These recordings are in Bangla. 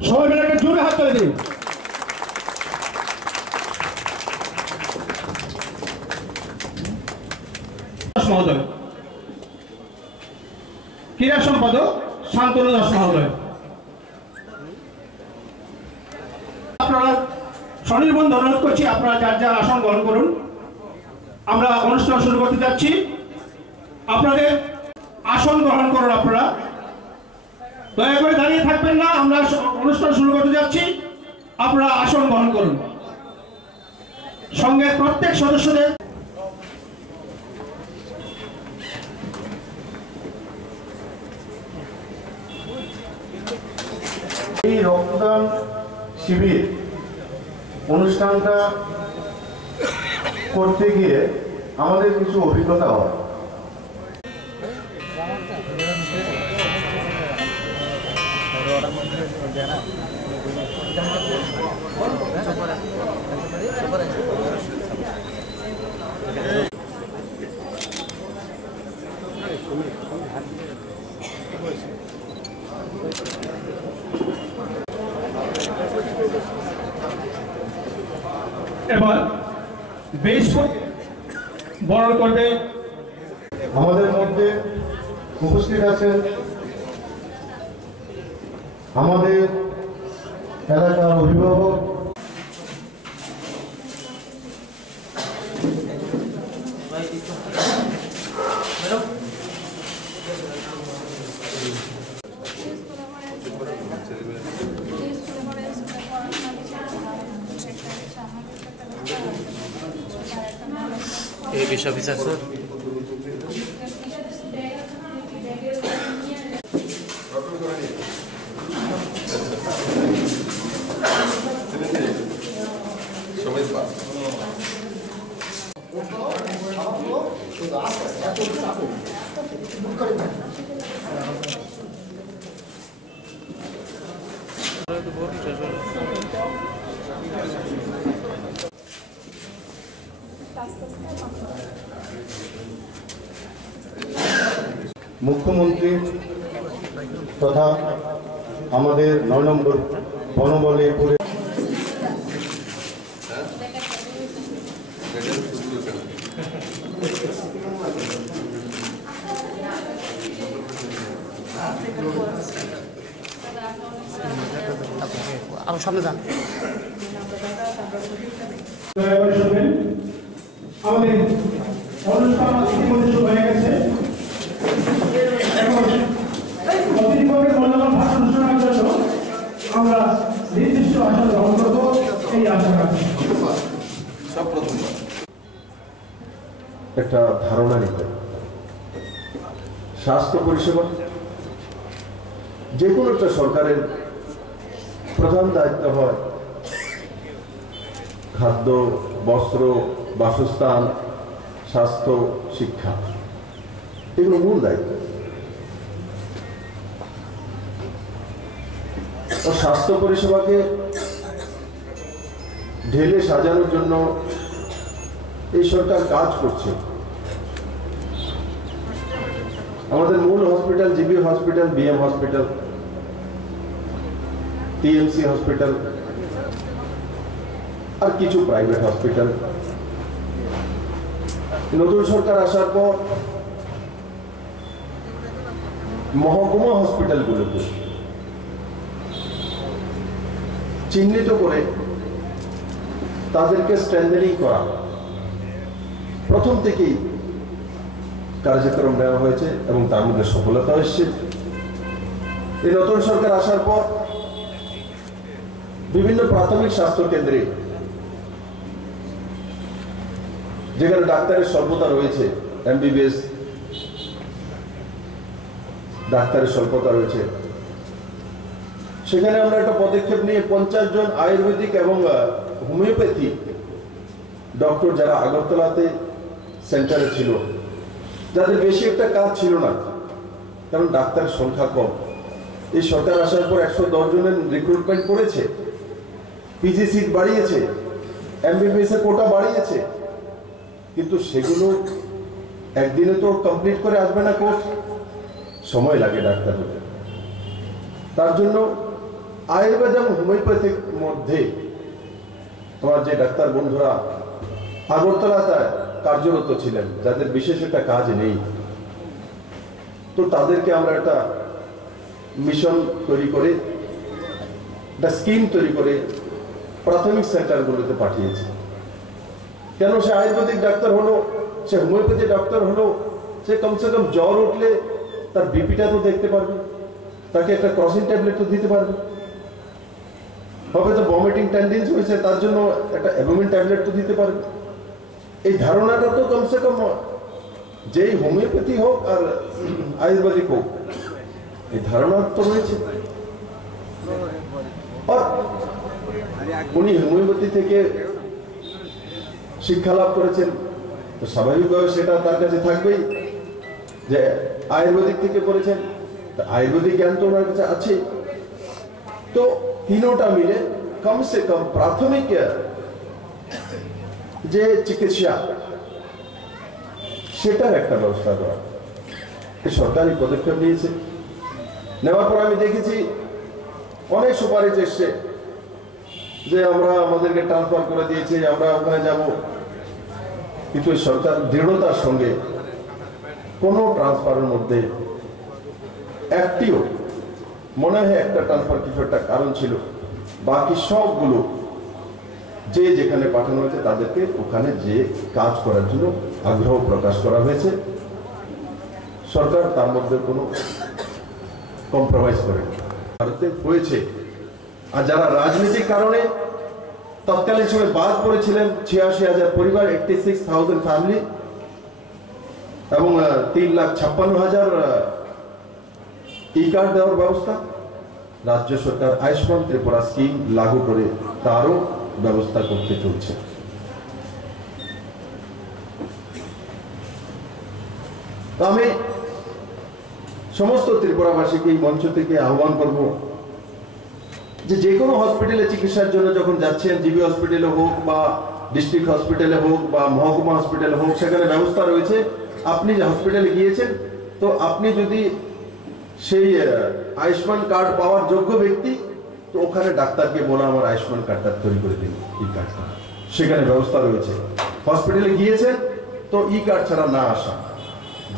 সবাই মিলে একটা জোরে হাত তুলে দিন। মহোদয়, ক্রীড়া সম্পাদক শান্তনু দাস মহোদয়, আপনারা স্বনির্বন্ধ অনুরোধ করছি, আপনারা যার যার আসন গ্রহণ করুন। আমরা অনুষ্ঠান শুরু করতে যাচ্ছি, আপনাদের আসন গ্রহণ করুন। আপনারা দয়া করে দাঁড়িয়ে থাকবেন না, আমরা অনুষ্ঠান শুরু করতে যাচ্ছি, আপনারা আসন গ্রহণ করুন। সঙ্গে প্রত্যেক সদস্যদের এই রক্তদান শিবির অনুষ্ঠানটা করতে গিয়ে আমাদের কিছু অভিজ্ঞতা হয়। এবার বেশ বরণ করবে। আমাদের মধ্যে উপস্থিত আছেন আমাদের এলাকার অভিভাবক এই বিষয় অফিসার স্যার মুখ্যমন্ত্রী তথা আমাদের ৯ নম্বর বনবলে পুরে আরো সামনে যান। আমাদের অনুষ্ঠান ইতিমধ্যে শুরু হয়ে গেছে। এখন অতিথিবর্গের মূল্যবান ভাষণ শোনার জন্য আমরা নির্দিষ্ট আসন গ্রহণ করবো, এই আশা রাখছি। একটা ধারণা নিতে স্বাস্থ্য পরিষেবা যে কোনো একটা সরকারের প্রধান দায়িত্ব হয় খাদ্য, বস্ত্র, বাসস্থান, স্বাস্থ্য, শিক্ষা, এগুলো মূল দায়িত্ব। স্বাস্থ্য পরিষেবাকে ঢেলে সাজানোর জন্য এই সরকার কাজ করছে। আমাদের মূল hospital, GB hospital, BM hospital, TMC hospital আর কিছু প্রাইভেট হসপিটাল, নতুন সরকার আসার পর মহকুমা হসপিটালগুলোকে চিহ্নিত করে তাদেরকে স্ট্রেংথেনিং করা প্রথম থেকেই কার্যক্রম নেওয়া হয়েছে এবং তার মধ্যে সফলতা এসেছে। এই নতুন সরকার আসার পর বিভিন্ন প্রাথমিক স্বাস্থ্য কেন্দ্রে যেখানে ডাক্তারের স্বল্পতা রয়েছে, এমবিবিএস ডাক্তারের স্বল্পতা রয়েছে, সেখানে আমরা একটা পদক্ষেপ নিয়ে 50 জন আয়ুর্বেদিক এবং হোমিওপ্যাথি ডক্টর যারা আগরতলাতে সেন্টারে ছিল, যাদের বেশি একটা কাজ ছিল না কারণ ডাক্তারের সংখ্যা কম, এই সরকার আসার পর 110 জনের রিক্রুটমেন্ট করেছে, পিজি সিট বাড়িয়েছে, এমবিবিএস এর কোটা বাড়িয়েছে, কিন্তু সেগুলো একদিনে তো কমপ্লিট করে আসবে না কোর্স, সময় লাগে ডাক্তার হতে। তার জন্য আয়ুর্বেদ এবং হোমিওপ্যাথির মধ্যে তোমার যে ডাক্তার বন্ধুরা আগরতলাতে কার্যরত ছিলেন, যাদের বিশেষ একটা কাজ নেই, তো তাদেরকে আমরা একটা মিশন তৈরি করে, একটা স্কিম তৈরি করে প্রাথমিক সেন্টারগুলোতে পাঠিয়েছি। কেন? সে আয়ুর্বেদিক ডাক্তার হলো, সে হোমিওপ্যাথি ডাক্তার হলো, সে কমসে কম জ্বর উঠলে তার বিপিটা তো দেখতে পারবে, তাকে একটা ক্রসিং ট্যাবলেট তো দিতে পারবে, হবে তো ভমিটিং টেন্ডেন্সি হয়েছে, তার জন্য একটা অ্যালবুমিন ট্যাবলেট তো দিতে পারবে। এই ধারণাটা তো কমসে কম যেই হোমিওপ্যাথি হোক আর আয়ুর্বেদিক হোক, এই ধারণা তো রয়েছে। আর উনি হোমিওপ্যাথি থেকে শিক্ষা লাভ করেছেন, তো স্বাভাবিকভাবে সেটা তার কাছে থাকবেই। যে আয়ুর্বেদিক থেকে করেছেন, আয়ুর্বেদিক জ্ঞান তো ওনার কাছে আছে। তো তিনোটা মিলে কমসে কম প্রাথমিক যে চিকিৎসা, সেটার একটা ব্যবস্থা করা সরকারি পদক্ষেপ নিয়েছে। নেওয়ার পর আমি দেখেছি অনেক সুপারিশ এসছে যে আমরা আমাদেরকে ট্রান্সফার করে দিয়েছে, আমরা ওখানে যাব, কিন্তু সরকার দৃঢ়তার সঙ্গে কোনো ট্রান্সফারের মধ্যে একটিও, মনে হয় একটা ট্রান্সফার কিছু একটা কারণ ছিল, বাকি সবগুলো যে যেখানে পাঠানো হয়েছে তাদেরকে ওখানে যে কাজ করার জন্য আগ্রহ প্রকাশ করা হয়েছে। সরকার তার মধ্যে কোনো কম্প্রোমাইজ করে ভারতে হয়েছে। আর যারা রাজনৈতিক কারণে তৎকালীন সময় বাদ পড়েছিলেন, 86,000 পরিবার, 86,000 ফ্যামিলি এবং 3,56,000 ই কার্ড দেওয়ার ব্যবস্থা, রাজ্য সরকার আয়ুষ্মান ত্রিপুরা স্কিম লাগু করে তারও ব্যবস্থা করতে চলছে। আমি সমস্ত ত্রিপুরাবাসীকে এই মঞ্চ থেকে আহ্বান করব যে কোনো হসপিটালে চিকিৎসার জন্য যখন যাচ্ছেন, জিবি হসপিটালে হোক বা ডিস্ট্রিক্ট হসপিটালে হোক বা মহকুমা হসপিটালে হোক, সেখানে ব্যবস্থা রয়েছে। আপনি যে হসপিটালে গিয়েছেন, তো আপনি যদি সেই আয়ুষ্মান কার্ড পাওয়ার যোগ্য ব্যক্তি, তো ওখানে ডাক্তারকে বলা আমার আয়ুষ্মান কার্ডটা তৈরি করে দিন, ই কার্ডটা, সেখানে ব্যবস্থা রয়েছে। হসপিটালে গিয়েছেন তো ই কার্ড ছাড়া না আসা।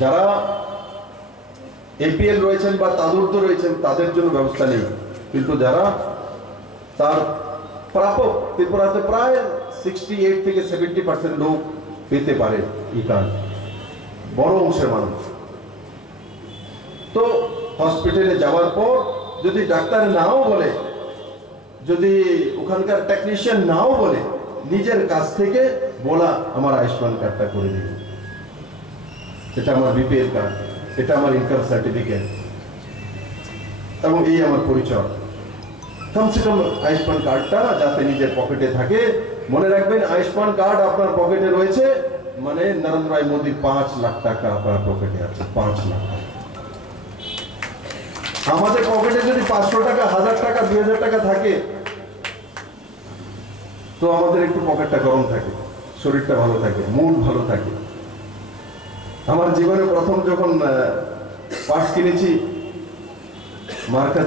যারা এপিএল রয়েছেন বা তাদুর্দ রয়েছেন তাদের জন্য ব্যবস্থা নেই, কিন্তু যারা তার প্রাপক, ত্রিপুরাতে প্রায় 68 থেকে 70% লোক পেতে পারে ই কার্ড, বড় অংশের মানুষ। তো হসপিটালে যাওয়ার পর যদি ডাক্তার নাও বলে, যদি ওখানকার টেকনিশিয়ান নাও বলে, নিজের কাছ থেকে বলা আমার আয়ুষ্মান কার্ডটা করে দিন, এটা আমার বিপিএল কার্ড, এটা আমার ইনকাম সার্টিফিকেট এবং এই আমার পরিচয়। কমসে কম আয়ুষ্মান কার্ডটা যাতে নিজের পকেটে থাকে। মনে রাখবেন, আয়ুষ্মান কার্ড আপনার পকেটে রয়েছে মানে নরেন্দ্র ভাই মোদী 5 লাখ টাকা আপনার পকেটে আছে, 5 লাখ টাকা। আমাদের পকেটে যদি 500 টাকা, 1000 টাকা, 2000 টাকা থাকে, তো আমাদের একটু পকেটটা গরম থাকে, শরীরটা ভালো থাকে, মুড ভালো থাকে। আমার জীবনে প্রথম যখন পার্স কিনেছি, মার কাছে